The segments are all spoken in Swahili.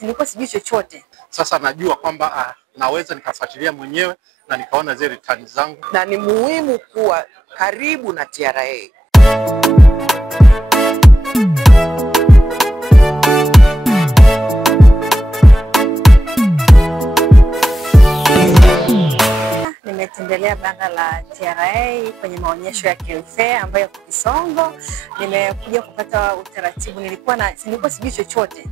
nilikuwa sijui chochote. Sasa najua kwamba naweza nikafuatilia mwenyewe na nikaona zile returns zangu. Na ni muhimu kuwa karibu na TRA. Nimetembelea banda la TRA kwenye maonyesho ya Kilfair ambayo kwa Kisongo. Nimekuja kupata utaratibu, nilikuwa sijui chochote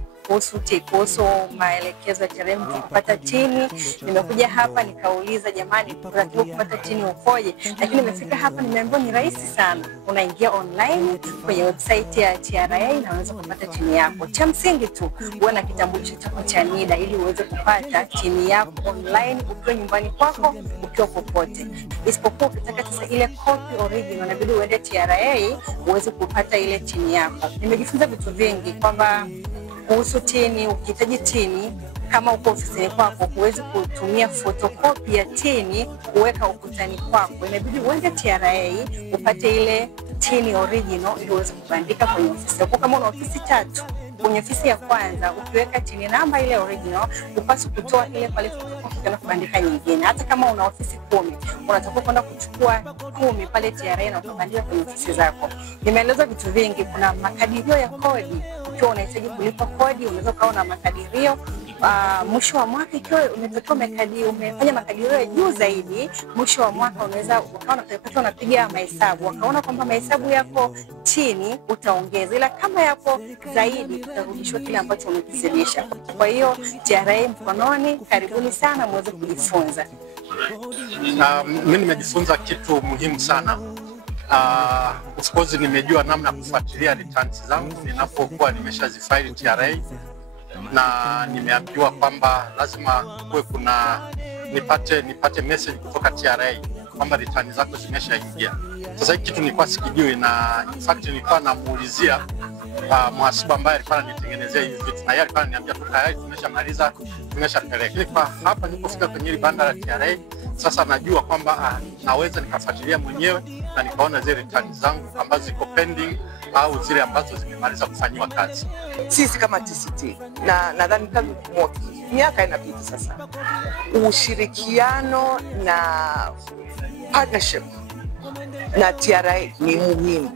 kuhusu maelekezo ya TRA kupata tini. Nimekuja hapa nikauliza, jamani, tunataka kupata tini ukoje? Lakini nimefika hapa nimeambiwa ni rahisi sana. Unaingia online kwenye website ya TRA na unaweza kupata tini yako. Cha msingi tu uwe na kitambulisho chako cha NIDA ili uweze kupata tini yako online ukiwa nyumbani kwako, ukiwa popote. Isipokuwa ukitaka sasa ile copy original inabidi uende TRA uweze kupata ile tini yako. Nimejifunza vitu vingi kwamba kuhusu tini, ukihitaji tini kama uko ofisini kwako huwezi kutumia photocopy ya tini kuweka ukutani kwako. Inabidi uende TRA upate ile tini original ili uweze kubandika kwenye ofisi yako. Kama una ofisi 3, kwenye ofisi ya kwanza ukiweka tini namba ile original, upaswa kutoa ile pale photocopy na kubandika nyingine. Hata kama una ofisi 10, unatakiwa kwenda kuchukua 10 pale TRA na kubandika kwenye ofisi zako. Nimeeleza vitu vingi, kuna makadirio ya kodi. Ukiwa unahitaji kulipa kodi, unaweza kuwa na makadirio mwisho wa mwaka. Ikiwa umefanya makadirio ya juu zaidi, mwisho wa mwaka unaweza ukaona unapiga mahesabu, wakaona kwamba mahesabu yako chini, utaongeza, ila kama yako zaidi utarudishwa kile ambacho umekizidisha. Kwa hiyo TRA mkononi, karibuni sana muweze kujifunza. Mimi nimejifunza kitu muhimu sana. Of course nimejua namna ya kufuatilia returns zangu ninapokuwa nimeshazifaili TRA, na nimeambiwa kwamba lazima kuwe nipate message kutoka TRA kwamba returns zako zimeshaingia. Sasa hiki kitu nilikuwa sikijui, na in fact nilikuwa namuulizia mhasibu ambaye alikuwa anitengenezea hivi vitu, na yeye alikuwa ananiambia tu tayari tumeshamaliza, tumeshapeleka. Lakini kwa hapa nilipofika kwenye ile banda la TRA, sasa najua kwamba naweza nikafuatilia mwenyewe na nikaona zile returns zangu ambazo ziko pending au zile ambazo zimemaliza kufanywa kazi. Sisi kama TCT na nadhani kama miaka inapita sasa, ushirikiano na partnership na TRA ni muhimu,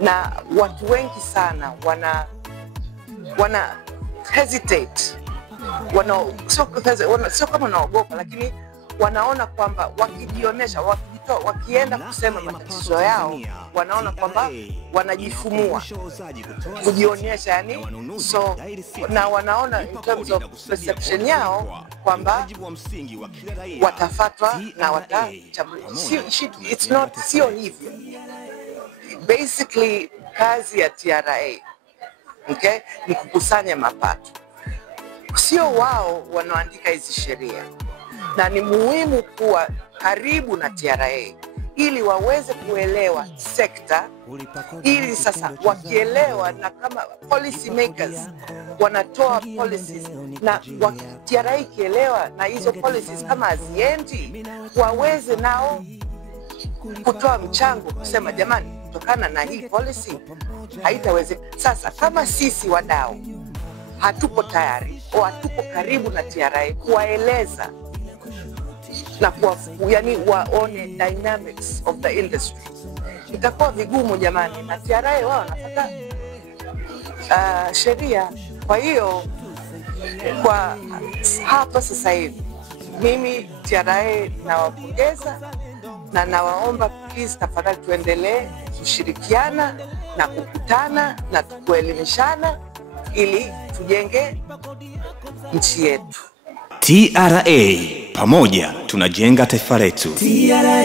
na watu wengi sana wana hesitate, sio kama wanaogopa, lakini wanaona kwamba wakijionyesha, wakienda kusema matatizo yao, wanaona kwamba wanajifumua kujionyesha, yani na wanaona in terms of perception yao kwamba watafatwa na sio hivyo. Basically kazi ya TRA, okay, ni kukusanya mapato, sio wao wanaandika hizi sheria. Na ni muhimu kuwa karibu na TRA ili waweze kuelewa sekta, ili sasa wakielewa, na kama policy makers wanatoa policies, na TRA ikielewa na hizo policies kama haziendi, waweze nao kutoa mchango kusema, jamani, kutokana na hii policy haitawezekana. Sasa kama sisi wadau hatupo tayari au hatupo karibu na TRA kuwaeleza na yani waone dynamics of the industry, itakuwa vigumu jamani, na TRA wao wanafuata sheria. Kwa hiyo kwa hapa sasa hivi mimi TRA nawapongeza na nawaomba please, tafadhali tuendelee kushirikiana na kukutana na kuelimishana ili tujenge nchi yetu. TRA, pamoja tunajenga taifa letu. TRA.